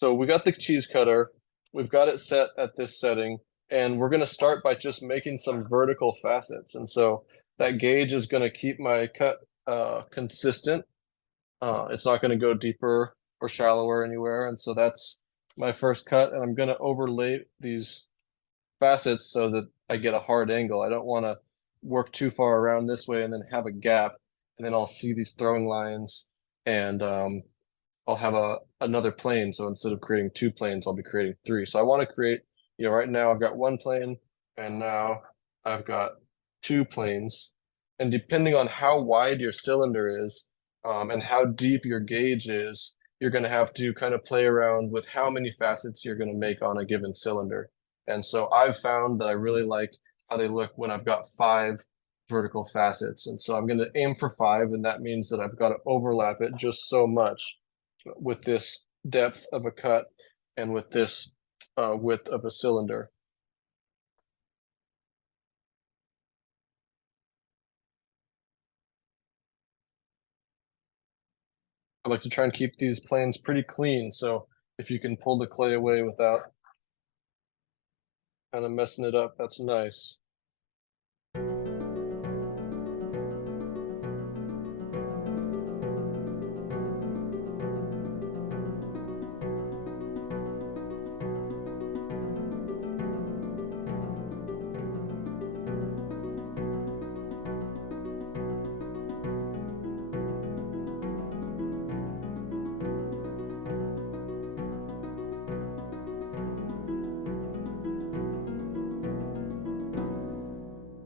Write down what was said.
So we got the cheese cutter, we've got it set at this setting, and we're gonna start by just making some vertical facets. And so that gauge is gonna keep my cut consistent. It's not gonna go deeper or shallower anywhere. And so that's my first cut, and I'm gonna overlay these facets so that I get a hard angle. I don't wanna work too far around this way and then have a gap, and then I'll see these throwing lines, and I'll have another plane. So instead of creating 2 planes, I'll be creating 3. So I wanna create, right now I've got 1 plane, and now I've got 2 planes. And depending on how wide your cylinder is, and how deep your gauge is, you're gonna have to kind of play around with how many facets you're gonna make on a given cylinder. And so I've found that I really like how they look when I've got 5 vertical facets. And so I'm gonna aim for 5, and that means that I've got to overlap it just so much with this depth of a cut and with this width of a cylinder. I like to try and keep these planes pretty clean, so if you can pull the clay away without kind of messing it up, that's nice.